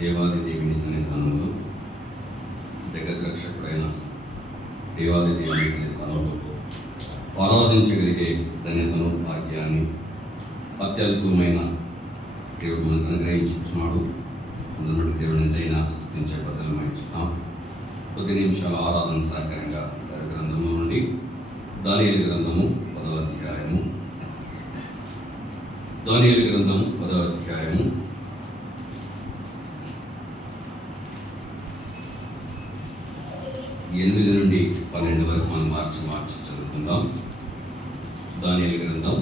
దేవాది దేవుని సన్నిధానంలో జగద్రక్షకుడైన దేవాది దేవుని సన్నిధానంలో ఆరాధించగలిగే ధన్యతను భాగ్యాన్ని అత్యద్భుతమైన దేవుడు మనకు అనుగ్రహించున్నాడు. అందులో దేవుని ఎంతైనా స్తుతించే బద్దలు ఇస్తున్నాం. కొద్ది నిమిషాల ఆరాధన సహకారంగా గ్రంథము నుండి దానియేలు గ్రంథము 10వ అధ్యాయము 8 నుండి 12 వరకు మనం మార్చి చదువుకుందాం. దానియేలు గ్రంథం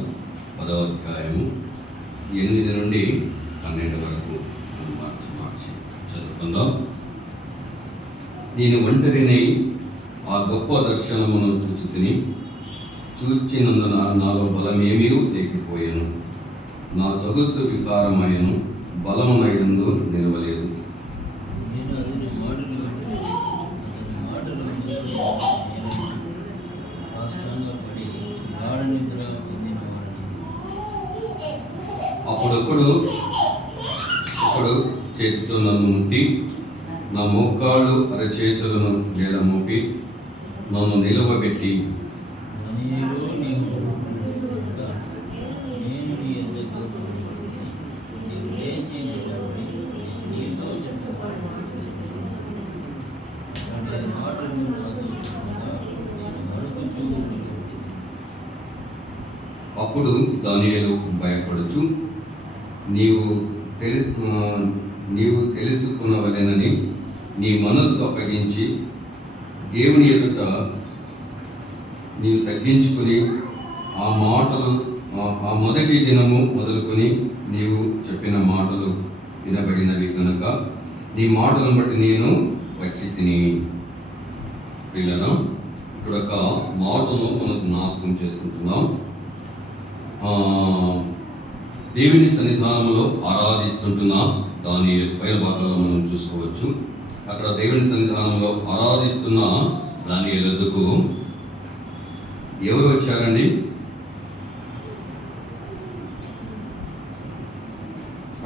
10వ అధ్యాయము 8 నుండి 12 వరకు మనం మార్చి చదువుకుందాం. నేను ఒంటరినై ఆ గొప్ప దర్శనమును చూచినందున నాలో బలమేమీ లేకపోయాను. నా సొగసు వికారమయను, బలమునైనందు నిలవలేదు. అప్పుడొకడు చేతితో నన్ను ముట్టి నా మోకాళ్ళు అరచేతులను నేల మోపి నన్ను నిలవబెట్టి అప్పుడు దానియేలు భయపడుచు నీవు తెలుసుకునవలెనని నీ మనస్సు అప్పగించి దేవుని ఎదుట నీవు తగ్గించుకుని ఆ మొదటి దినము మొదలుకొని నీవు చెప్పిన మాటలు వినబడినవి కనుక నీ మాటలను బట్టి నేను వచ్చి తిని. పిల్లలు, ఇక్కడ ఒక మాటను మనం జ్ఞాపకం చేసుకుంటున్నాం. దేవుని సన్నిధానంలో ఆరాధిస్తుంటున్న దానియేలు పైన భాగాల్లో మనం చూసుకోవచ్చు. అక్కడ దేవుని సన్నిధానంలో ఆరాధిస్తున్న దానియేలు వద్దకు ఎవరు వచ్చారండి?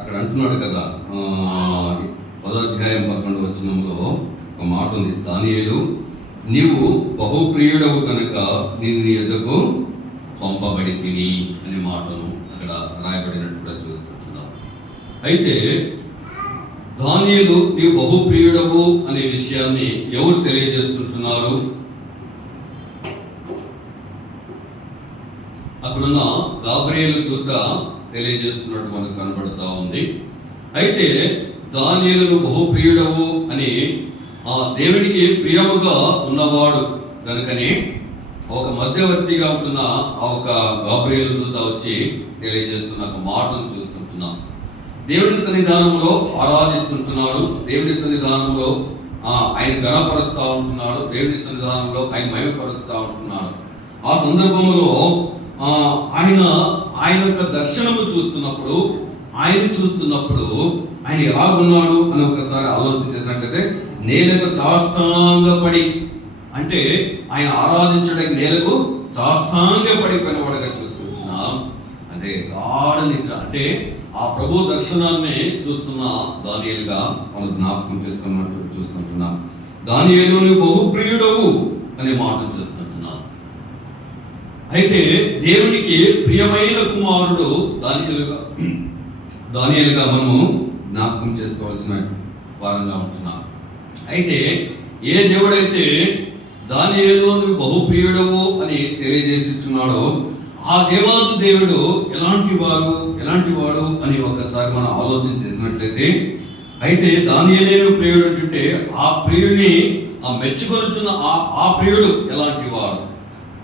అక్కడ అంటున్నాడు కదా, 10వ అధ్యాయం 11వ వచనంలో ఒక మాట ఉంది. దానియేలు, నీవు బహుప్రియుడవు కనుక నేను నీ యొద్దకు పంపబడి తిని అనే మాటను అక్కడ రాయబడినట్టు కూడా చూస్తున్నాం. అయితే దానియేలు నీవు బహుప్రియుడవు అనే విషయాన్ని ఎవరు తెలియజేస్తుంటున్నారు? అక్కడున్న గాబ్రియేలు దూత తెలియజేస్తున్నట్టు మనకు కనబడుతూ ఉంది. అయితే దానియేలు బహుప్రియుడవు అని ఆ దేవునికి ప్రియముగా ఉన్నవాడు కనుకనే ఒక మధ్యవర్తిగా ఉంటున్న ఆ ఒక గాబ్రియేలు దూత వచ్చి తెలియజేస్తున్న ఒక మాటను చూస్తుంటున్నాం. దేవుని సన్నిధానంలో ఆరాధిస్తుంటున్నాడు. దేవుని సన్నిధానంలో ఆయన ఘనపరుస్తూ ఉంటున్నాడు. దేవుని సన్నిధానంలో ఆయన మహిమపరుస్తూ ఉంటున్నాడు. ఆ సందర్భంలో ఆయన యొక్క దర్శనము చూస్తున్నప్పుడు ఆయన ఎలాగున్నాడు అని ఒకసారి ఆలోచన చేసినట్లయితే నేలకు సాష్టాంగపడి, అంటే ఆయన ఆరాధించడానికి నేలకు సాష్టాంగపడిపోయినవాడుగా చూస్తున్నాం. అంటే గాఢ నిద్ర, అంటే ఆ ప్రభు దర్శనాన్ని చూస్తున్న దానియేలుగా మనం జ్ఞాపకం చేసుకున్నట్టు చూస్తుంటున్నాం. దానియేలు నువ్వు బహుప్రియుడవు అనే మాటను చూస్తుంటున్నాం. అయితే దేవునికి ప్రియమైన కుమారుడు దానియేలుగా మనము జ్ఞాపకం చేసుకోవాల్సిన వారంగా ఉంటున్నాం. అయితే ఏ దేవుడైతే దానియేలు నువ్వు బహుప్రియుడవు అని తెలియజేసిస్తున్నాడో ఆ దేవాది దేవుడు ఎలాంటి వాడు అని ఒకసారి మనం ఆలోచన చేసినట్లయితే, అయితే దానియేలు ప్రియుడు అంటే ఆ ప్రియుడిని మెచ్చుకొనుచున్న ఆ ప్రియుడు ఎలాంటి వాడు,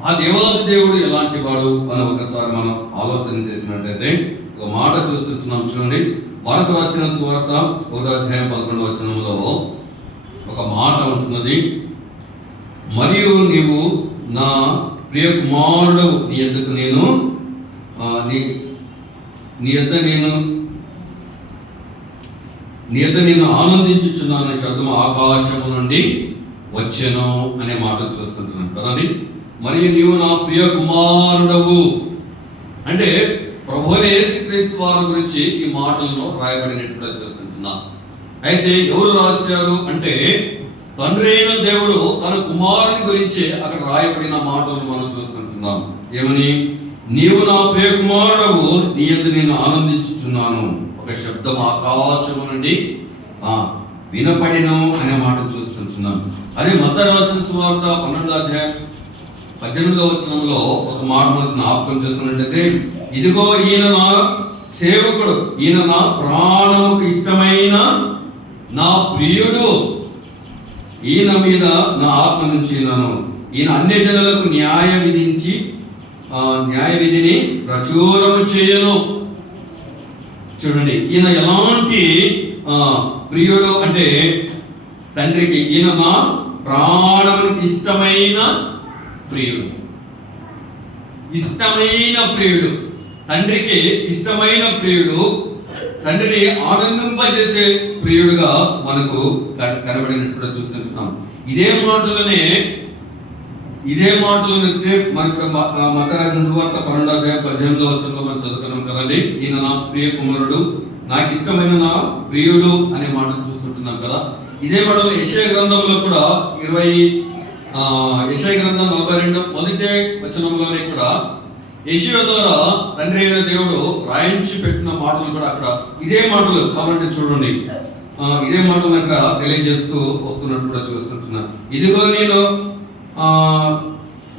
ఆ దేవాది దేవుడు ఎలాంటి వాడు అని ఒకసారి మనం ఆలోచన చేసినట్లయితే ఒక మాట చూస్తున్నాం. చూడండి, భారత రాసిన సువార్త 1వ అధ్యాయం 11వ వచనంలో ఒక మాట ఉంటున్నది. మరియు నీవు నా ప్రియ కుమారుడు నీ యొద్దకు నేను ఆనందించుచున్నాను శబ్దము ఆకాశము నుండి వచ్చెను అనే మాట చూస్తుంటున్నాను కదండి. మరియు నీవు నా ప్రియ కుమారుడవు అంటే ప్రభువైన యేసుక్రీస్తు వారి గురించి ఈ మాటలను రాయబడినట్టుగా చూస్తుంటున్నా. అయితే ఎవరు రాశారు అంటే తండ్రి అయిన దేవుడు తన కుమారుని గురించి అక్కడ రాయబడిన మాటలను మనం చూస్తుంటున్నాం. ఏమని? నీవు నా ప్రియ కుమారుడవు, నీ యందు నేను ఆనందించుచున్నాను. ఒక శబ్దం ఆకాశము నుండి వినపడిను అనే మాట చూస్తుంటున్నాం. అదే మత్తయి రాసిన సువార్త 12వ అధ్యాయం 18వ వచనంలో ఒక మాట మనం జ్ఞాపకం చేసుకున్నట్లయితే, ఇదిగో ఈయన నా సేవకుడు, ఈయన నా ప్రాణముకు ఇష్టమైన నా ప్రియుడు, ఈయన మీద నా ఆత్మ నుంచి ఈయన అన్ని జనులకు న్యాయ విధిని ప్రచురము చేయను. చూడండి, ఈయన ఎలాంటి ప్రియుడు అంటే తండ్రికి ఈయన నా ప్రాణమునికి ఇష్టమైన ప్రియుడు. ఇష్టమైన ప్రియుడు, తండ్రికి ఇష్టమైన ప్రియుడు, తండ్రిని ఆనందింపజేసే ప్రియుడుగా మనకు కనబడినట్టు చూస్తున్నాం. ఇదే మాటలనే మనకు మత్తయి రాసిన సువార్త 12వ అధ్యాయం 18వ వచనంలో మనం చదువుకున్నాం కదండి. ఈయన నా ప్రియ కుమారుడు, నాకు ఇష్టమైన నా ప్రియుడు అనే మాట చూస్తుంటున్నాం కదా. ఇదే మాటలు యెషయా గ్రంథంలో కూడా యెషయా గ్రంథం 42 మొదటి వచనంలోనే కూడా యెషయా ద్వారా తండ్రి అయిన దేవుడు రాయించి పెట్టిన మాటలు కూడా అక్కడ ఇదే మాటలు కావాలంటే చూడండి, ఇదే మాటలు అక్కడ తెలియజేస్తూ వస్తున్నట్టు కూడా చూస్తుంటున్నాను. ఇదిగో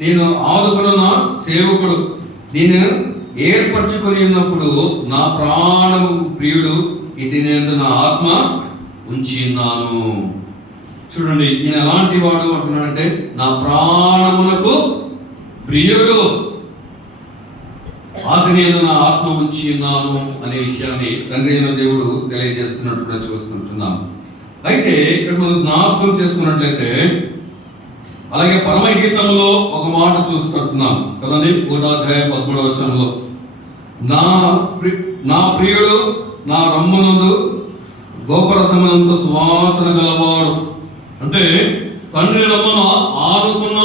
నేను ఆదుకున్న సేవకుడు, నేను ఏర్పరచుకొని ఉన్నప్పుడు నా ప్రాణము ప్రియుడు, ఇది నేను నా ఆత్మ ఉంచి ఉన్నాను. చూడండి, నేను ఎలాంటి వాడు అంటున్నాడంటే నా ప్రాణమునకు ప్రియుడు, అది నేను నా ఆత్మ ఉంచి ఉన్నాను అనే విషయాన్ని తండ్రి అయిన దేవుడు తెలియజేస్తున్నట్టు కూడా చూస్తుంటున్నాం. అయితే ఇక్కడ మనం జ్ఞాపకం చేసుకున్నట్లయితే అలాగే పరమగీతంలో ఒక మాట చూసుకుంటున్నాం కదండి. 1వ అధ్యాయం 13వ వచనంలో నా ప్రియుడు నా రమ్మునందు గోపరసమునందు సువాసన గలవాడు, అంటే తండ్రి రమ్మను ఆనుకున్న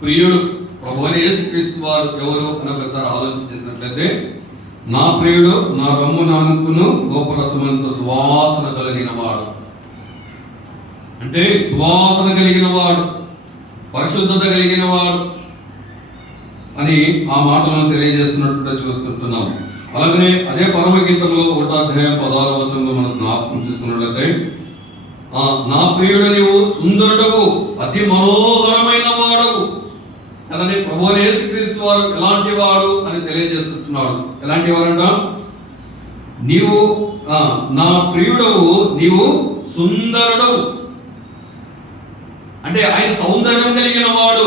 ప్రియుడు ప్రభువైన యేసుక్రీస్తు వారు ఎవరు అని ఒకసారి ఆలోచన చేసినట్లయితే, నా ప్రియుడు నా రమ్మును ఆనుకును గోపరసమునందు సువాసన కలిగిన వాడు, అంటే సువాసన కలిగిన వాడు, పరిశుద్ధత కలిగిన వాడు అని ఆ మాటలను తెలియజేస్తున్నట్టు చూస్తుంటున్నాం. అలాగనే అదే పరమగీతంలో 1వ అధ్యాయం 16వ వచనంలో మనం జ్ఞాపకం చేసుకున్నట్లయితే, నా ప్రియుడు నీవు సుందరుడవు, అతి మనోహరమైన వాడవు కదండి. ప్రభువైన యేసుక్రీస్తు వారు ఎలాంటి వాడు అని తెలియజేస్తుంటున్నాడు. ఎలాంటి వారంట? నీవు నా ప్రియుడవు, నీవు సుందరుడవు, అంటే ఆయన సౌందర్యం కలిగిన వాడు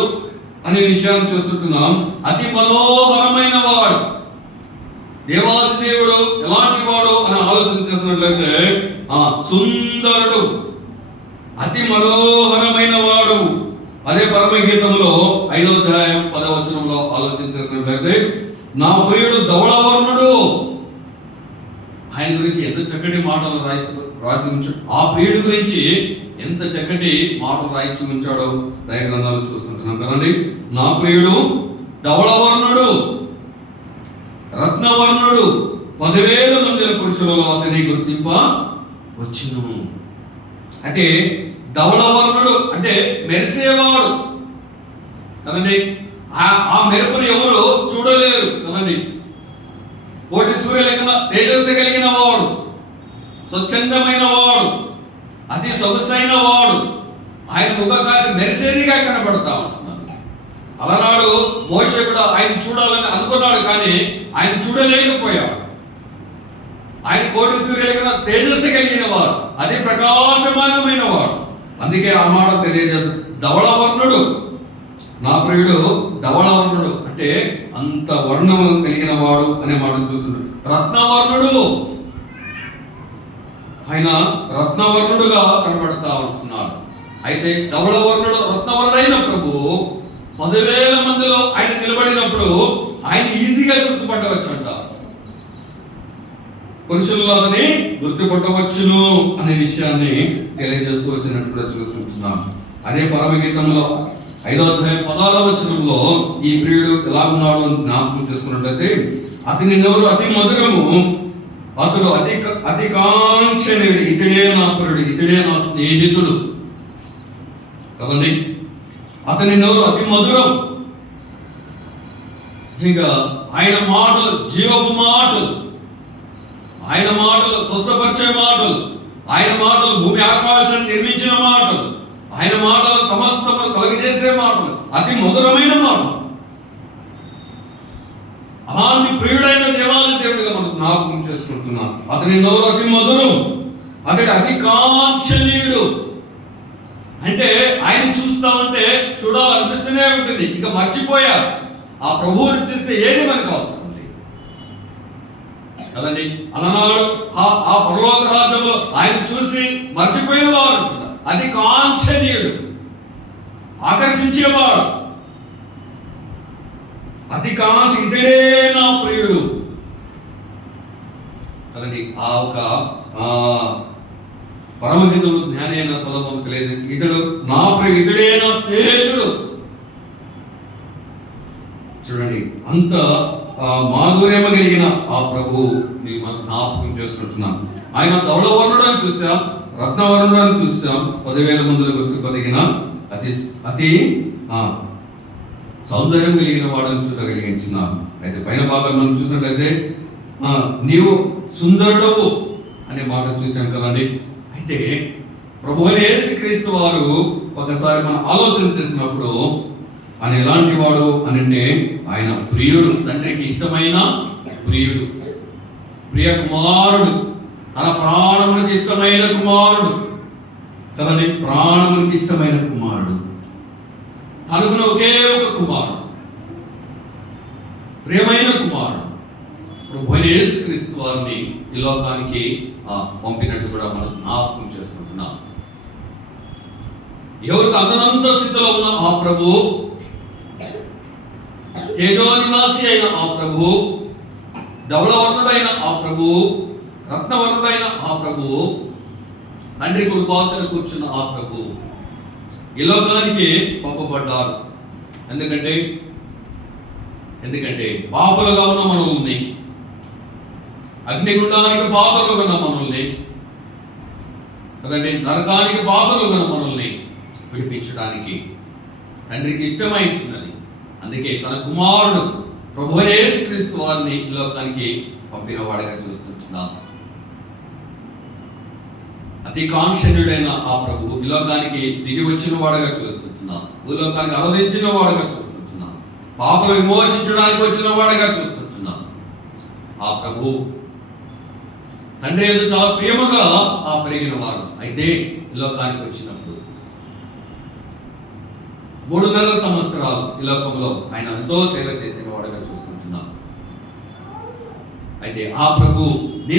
అనే విషయాన్ని చూస్తుంటున్నాం. అతి మనోహరమైన వాడు, దేవాది దేవుడు ఎలాంటి వాడు అని ఆలోచన చేసినట్లయితే సుందరుడు, అతి మనోహరమైన వాడు. అదే పరమగీతంలో 5వ అధ్యాయం 10వ వచనంలో ఆలోచన చేసినట్లయితే, నా ప్రియుడు ధవళవర్ణుడు, ఆయన గురించి ఎంత చక్కటి మాటలు రాసి ఉంచాడు. ఆ ప్రియుడి గురించి ఎంత చక్కటి మాటలు రాయించి ఉంచాడో దయ గ్రంథాలు చూస్తుంటున్నాం కదండి. నా ప్రియుడు ధవళవర్ణుడు, రత్నవర్ణుడు, 10,000 మంది పురుషులలో అతని గుర్తింప వచ్చును. అయితే ధవళవర్ణుడు అంటే మెరిసేవాడు కదండి. ఆ మెరుపుని ఎవరు చూడలేరు కదండి. కోటి సూర్యులెక్కన తేజస్సు కలిగిన వాడు, స్వచ్ఛందమైన వాడు, అతి సొగసైన వాడు, ఆయన ముఖకాలి మెరిసేదిగా కనబడతా ఉంటున్నాడు. అలనాడు మోషే కూడా ఆయన చూడాలని అనుకున్నాడు, కానీ ఆయన చూడలేకపోయాడు. ఆయన కోటి సూర్యులెక్కన తేజస్సు కలిగిన వాడు, అది ప్రకాశమానమైన వాడు. అందుకే ఆ మాట తెలియజేస్తుంది. ధవళవర్ణుడు, నా ప్రియుడు ధవళవర్ణుడు అంటే అంత వర్ణము కలిగిన వాడు అనే మాట చూస్తున్నాడు. రత్నవర్ణుడు, ఆయన రత్నవర్ణుడుగా కనబడతా ఉంటున్నాడు. అయితే ధవళవర్ణుడు రత్నవర్ణుడైన ప్రభు 10,000 మందిలో ఆయన నిలబడినప్పుడు ఆయన ఈజీగా గుర్తుపట్టవచ్చంట. పురుషుల్లో అతని గుర్తుపట్టవచ్చును అనే విషయాన్ని తెలియజేస్తూ వచ్చినట్టు కూడా చూస్తుంటున్నాం. అదే పరమగీతంలో 5వ అధ్యాయం 16వ వచనంలో ఈ ప్రియుడు ఎలా ఉన్నాడు అని జ్ఞాపకం చేసుకున్నట్లయితే, అతని నోరు అతి మధురము, అతడు అతికాంక్షణీయుడు, ఇతడే నా ప్రియుడు, ఇతడే నా స్నేహితుడు కదండి. అతని నోరు అతి మధురం. ఇంకా ఆయన మాటలు జీవపు మాటలు, ఆయన మాటలు స్వస్థపరిచే మాటలు, ఆయన మాటలు భూమి ఆకాశాన్ని నిర్మించిన మాటలు, ఆయన మాటలు సమస్తము కలుగజేసే మాటలు, అతి మధురమైన మాటలు. అలాంటి ప్రియుడైన దేవాది దేవుడిగా మనం జ్ఞాపకం చేసుకుంటున్నాం. అతని నోరు అతి మధురం, అతడి అతికాంక్షణీయుడు. అంటే ఆయన చూస్తా ఉంటే చూడాలనిపిస్తూనే ఉంటుంది. ఇంకా మర్చిపోయారు. ఆ ప్రభువుని చూస్తే ఏది మనకు అవసరం లేదు కదండి. అలనాడు ఆ పరలోక రాజ్యంలో ఆయన చూసి మర్చిపోయిన వారు ఉంటున్నారు. అతికాంక్షణీయుడు, ఆకర్షించేవాడు, అతికాంక్ష, ఇతడే నా ప్రియుడు కదండి. ఆ ఒక పరమహితుడు జ్ఞాని అయిన సొలొమోను తెలియదు, ఇతడు నా ప్రియుడు, ఇతడే నా స్నేహితుడు. చూడండి, అంత మాధుర్యమ కలిగిన ఆ ప్రభువు మనం జ్ఞాపకం చేసుకుంటున్నాం. ఆయన ధవళవర్ణుడు అని చూసాం, రత్నవర్ణుడు అని చూసాం, 10,000 మందులు గుర్తు కలిగిన అతి సౌందర్యం కలిగిన వాడని చూడగలిగించున్నాం. అయితే పైన భాగం మనం చూసినట్లయితే నీవు సుందరుడవు అనే మాట చూసాం కదండి. అయితే ప్రభువైన యేసుక్రీస్తు వారు ఒకసారి మనం ఆలోచన చేసినప్పుడు ఆయన ఎలాంటి వాడు అని అంటే ఆయన ప్రియుడు, తండ్రికి ఇష్టమైన ప్రియుడు, ప్రియ కుమారుడు, తన ప్రాణమునికి ఇష్టమైన కుమారుడు కదండి. ప్రాణమునికి ఇష్టమైన కుమారుడు, తనకున్న ఒకే ఒక కుమారుడు, ప్రియమైన కుమారుడు ప్రభువైన యేసుక్రీస్తు వారిని ఈ లోకానికి పంపినట్టు కూడా మనం జ్ఞాపకం చేసుకుంటున్నాం. ఎవరికి అందనంత స్థితిలో ఉన్న ఆ ప్రభు, తేజోనివాసి అయిన ఆ ప్రభు, ధవళవర్ణుడైన ఆ ప్రభు, రత్నవర్ణుడైన ఆ ప్రభు, తండ్రి కుడిపాసన కూర్చున్న ఆ ప్రభు ఈ లోకానికి పంపబడ్డారు. ఎందుకంటే పాపులుగా ఉన్న మనల్ని, అగ్నిగుండానికి పాత్రలుగా ఉన్న మనల్ని కదండి, నరకానికి పాత్రలుగా ఉన్న మనల్ని విడిపించడానికి తండ్రికి ఇష్టమైంచున్నది. అందుకే తన కుమారుడు ప్రభువైన యేసుక్రీస్తు వారిని ఈ లోకానికి పంపిన వాడిగా చూస్తున్నాం. అతి కాంక్షణ్యుడైన ఆ ప్రభు ఈ లోకానికి దిగి వచ్చిన వాడుగా చూస్తున్నాం. భూలోకానికి అవధించిన వాడుగా చూస్తున్నాం. పాపలు విమోచించడానికి వచ్చిన వాడుగా చూస్తున్నాం. ఆ ప్రభు తండ్రి యందు చాలా ప్రేమగా పెరిగిన వాడు. అయితే ఈ లోకానికి వచ్చినప్పుడు 3.5 సంవత్సరాలు ఈ లోకంలో ఆయన ఎంతో సేవ చేసిన వాడుగా చూస్తున్నాం. అయితే ఆ ప్రభు నీ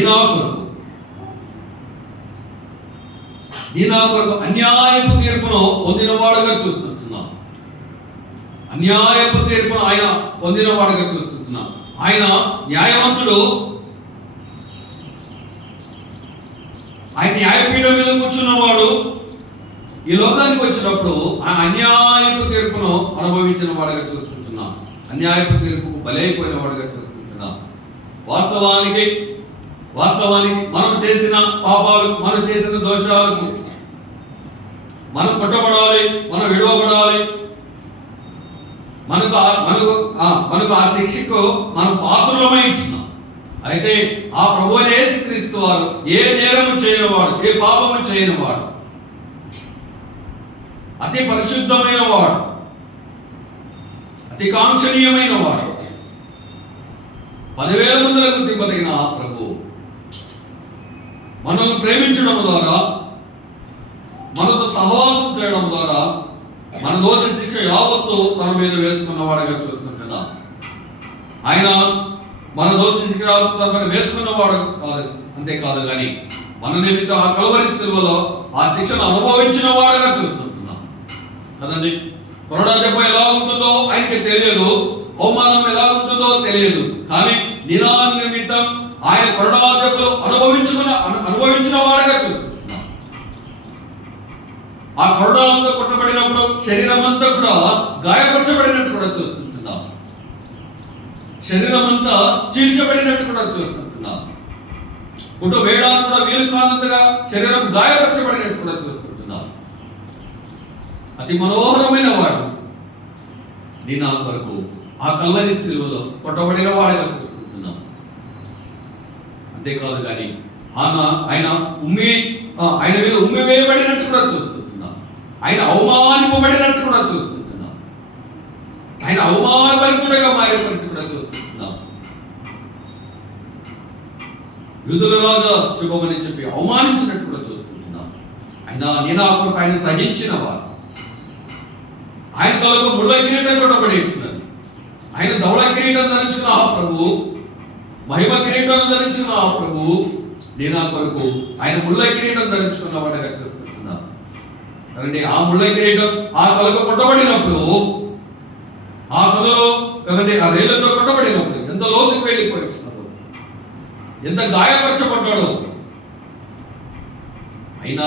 నా కొరకు అన్యాయపు తీర్పును పొందిన వాడుగా చూస్తున్నాం. అన్యాయపు తీర్పును ఆయన పొందిన వాడుగా చూస్తున్నాం. ఆయన న్యాయవంతుడు. ఆయన న్యాయపీఠం మీద కూర్చున్నవాడు. ఈ లోకానికి వచ్చినప్పుడు ఆ అన్యాయపు తీర్పును అనుభవించిన వాడుగా చూస్తుంటున్నాం. అన్యాయపు తీర్పుకు బలైపోయిన వాడుగా చూస్తుంటున్నాం. వాస్తవానికి మనం చేసిన పాపాలు, మనం చేసిన దోషాలకు మనం కొట్టబడాలి, మనం విడవబడాలి. మనకు ఆ శిక్షకు మనం పాత్రులమై ఇచ్చినాం. అయితే ఆ ప్రభువైన యేసుక్రీస్తు వారు ఏ నేరము చేయనివాడు, ఏ పాపము చేయనివాడు, అతి పరిశుద్ధమైన వాడు, అతి కాంక్షణీయమైన వాడు, 10,000 మందులకు తిప్పదగిన ఆ ప్రభు మనల్ని ప్రేమించడం ద్వారా, మనతో సహవాసం చేయడం ద్వారా మన దోష శిక్ష యావత్తు తన మీద వేసుకున్న వాడుగా చూస్తుంటున్నాం. ఆయన మన దోష శిక్ష యావత్తు తన మీద వేసుకున్నవాడు కాదు, అంతేకాదు కానీ మన నిమిత్తం ఆ కల్వరి శిలువలో ఆ శిక్షను అనుభవించిన వాడుగా చూస్తుంటున్నాం కదండి. కొరడా దెబ్బ ఎలా ఉంటుందో ఆయనకి తెలియదు, అవమానం ఎలా ఉంటుందో తెలియదు. కానీ నిరాన్ నిమిత్తం ఆయన కొరడా దెబ్బలు అనుభవించిన వాడుగా చూస్తున్నాం. ఆ కొరడాలతో కొట్టబడినప్పుడు శరీరం అంతా కూడా గాయపరచబడినట్టు కూడా చూస్తుంటున్నాం. శరీరం అంతా చీల్చబడినట్టు కూడా చూస్తుంటున్నాం. పుట్ట వేయడానికి కూడా వీలు కానంతగా శరీరం గాయపరచబడినట్టు కూడా చూస్తుంటున్నాం. అతి మనోహరమైన వాడు నీ నా కొరకు ఆ కల్వరి శిలువలో కొట్టబడిన వాడుగా చూస్తుంటున్నాం. అంతేకాదు కానీ ఆయన మీద ఉమ్మి వేయబడినట్టు కూడా చూస్తుంటున్నాం. ఆయన అవమానింపబడినట్టు కూడా చూస్తుంటున్నాం. ఆయన అవమానభరితుడిగా మారినట్టు కూడా చూస్తుంటున్నాం. యూదుల రాజా శుభమని చెప్పి అవమానించినట్టు కూడా చూస్తుంటున్నాం. నీ నా కొరకు ఆయన సహించిన వారు. ఆయన తలకు ముళ్ళ కిరీటం కొట్టబడి ఇచ్చినది. ఆయన ధవళ కిరీటం ధరించిన ఆ ప్రభు, మహిమ కిరీటం ధరించిన ఆ ప్రభు నీ నా కొరకు ఆయన ముళ్ళ కిరీటం ధరించుకున్న వాడిగా చూస్తున్నా. కదండి, ఆ ముళ్ళ కిరీటం ఆ తలకు కొట్టబడినప్పుడు, ఆ తలలో కదండి ఆ రైళ్లతో కొట్టబడినప్పుడు ఎంత లోతుకు వెళ్ళిపోయినాడు, ఎంత గాయపరచబడ్డాడు. అయినా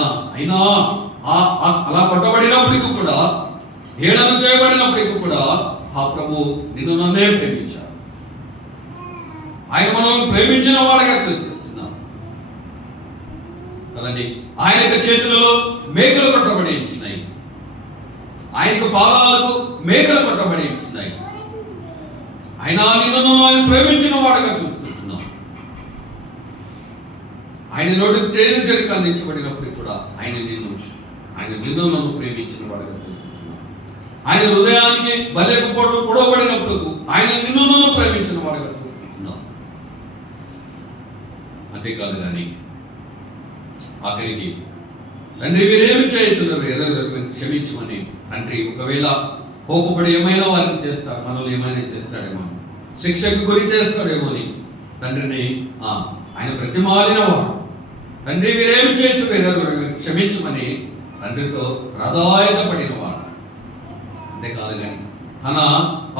అలా కొట్టబడినప్పటికీ కూడా, హేళన చేయబడినప్పటికీ కూడా ఆ ప్రభు నిన్ను నన్నే ప్రేమించాడు. ఆయన మనల్ని ప్రేమించిన వాడిగా చూస్తున్నాం కదండి. ఆయన చేతులలో మేకలు కొట్టబడి ఇచ్చినాయి, ఆయనకు పాదాలకు మేకలు కొట్టబడి ఇచ్చినాయి. ఆయన నిన్ను ఆయన ప్రేమించిన వాడిగా చూస్తున్నాం. ఆయన నోటికి చేదు చెరుకు అందించబడినప్పటికీ కూడా ఆయన నిన్ను నన్ను ప్రేమించిన వాడిగా చూస్తున్నాం. ఆయన హృదయానికి బల్లెకు పొడవబడినప్పుడు ఆయన నిన్ను నన్ను ప్రేమించిన వాడిగా చూస్తున్నాం. అంతేకాదు కానీ ఆఖరికి తండ్రి వీరేమి చేయొచ్చున్నారు ఎదురు క్షమించమని తండ్రి ఒకవేళ కోపపడి ఏమైనా వారిని చేస్తారు, మనల్ని ఏమైనా చేస్తాడేమో, శిక్షకు గురి చేస్తాడేమో అని తండ్రిని ఆయన ప్రతిమాలిన వాడు. తండ్రి వీరేమి చేయొచ్చు ఎదురు క్షమించమని తండ్రితో ప్రాధాన్యత పడిన వాడు. అంతేకాదు కానీ తన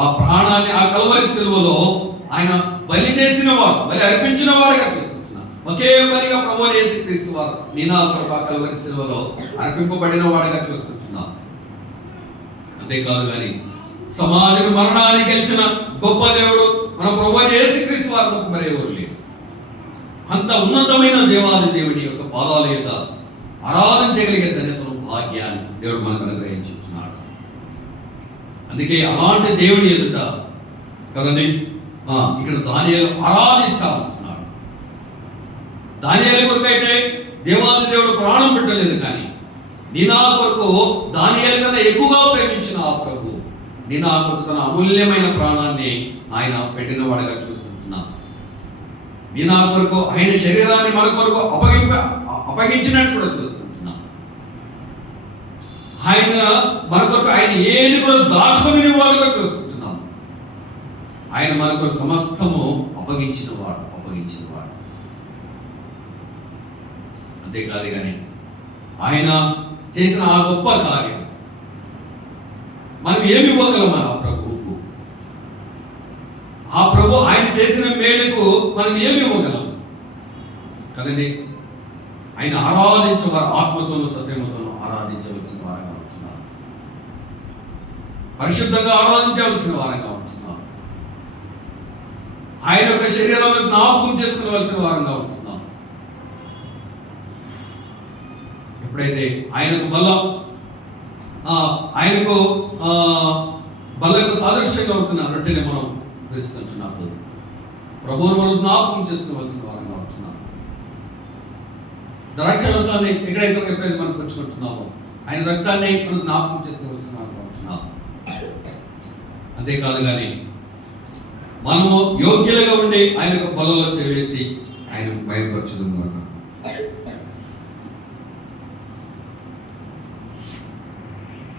ఆ ప్రాణాన్ని ఆ కల్వరి శిలువలో ఆయన బలి చేసిన వాడు, బలి అర్పించిన వాడుగా చూస్తున్నా. ఒకే బలిగా ప్రభువు యేసుక్రీస్తు వారు నీ నా కొరకు ఆ కల్వరి శిలువలో అర్పింపబడిన వాడుగా చూస్తున్నా. అంతేకాదు కానీ సమాజం మరణాన్ని గెలిచిన గొప్ప దేవుడు మన ప్రభువు యేసుక్రీస్తు వారు మరెవరు లేరు. అంత ఉన్నతమైన దేవాది దేవుని యొక్క పాదాల యొక్క ఆరాధించగలిగే ధన్యతను భాగ్యాన్ని దేవుడు మనకు అనుగ్రహించుతున్నాడు. అందుకే అలాంటి దేవుని ఎదుట కదండి ఇక్కడ దానియేలు ఆరాధిస్తా ఉంటున్నాడు. దానియేలు కొరకు అయితే దేవాది దేవుడు ప్రాణం పెట్టలేదు, కానీ నీ నా కొరకు దానియేలు కన్నా ఎక్కువగా ప్రేమించిన ఆ ప్రభు నీ నా కొరకు తన అమూల్యమైన ప్రాణాన్ని ఆయన పెట్టిన వాడిగా చూస్తుంటున్నా. నీ నా కొరకు ఆయన శరీరాన్ని మన కొరకు అప్పగించినట్టు కూడా చూస్తుంటున్నా. ఆయన మన కొరకు ఆయన ఏది కూడా దాచుకొని వాడుగా చూస్తుంటున్నాం. ఆయన మన కొరకు సమస్తము అప్పగించిన వాడు. అంతేకాదు కానీ ఆయన చేసిన ఆ గొప్ప కార్యం మనం ఏమి ఇవ్వగలం ఆ ప్రభువుకు? ఆ ప్రభు ఆయన చేసిన మేలుకు మనం ఏమి ఇవ్వగలం కదండి? ఆయన ఆరాధించేవారు ఆత్మతోనూ సత్యముతోనూ ఆరాధించవలసిన వారంగా ఉంటున్నారు. పరిశుద్ధంగా ఆరాధించవలసిన వారంగా ఉంటున్నారు. ఆయన యొక్క శరీరాన్ని జ్ఞాపకం చేసుకునవలసిన వారంగా ఉంటున్నాం. ఎప్పుడైతే ఆయనకు బల్లకు సాదృశ్యంగా ఉంటున్న రొట్టెని మనం వేస్తుంటున్నప్పుడు ప్రభువును మనం జ్ఞాపకం చేసుకోవాల్సిన వారంగా ఉంటున్నాం. ద్రాక్షరసాన్ని ఎప్పుడైతే మనం పుచ్చుకుంటున్నామో ఆయన రక్తాన్ని మనం జ్ఞాపకం చేసుకోవాల్సిన వారంగా ఉంటున్నాం. అంతేకాదు కానీ మనము యోగ్యులుగా ఉండి ఆయన యొక్క బలలో చేసి ఆయన బయలుపరచుదుము.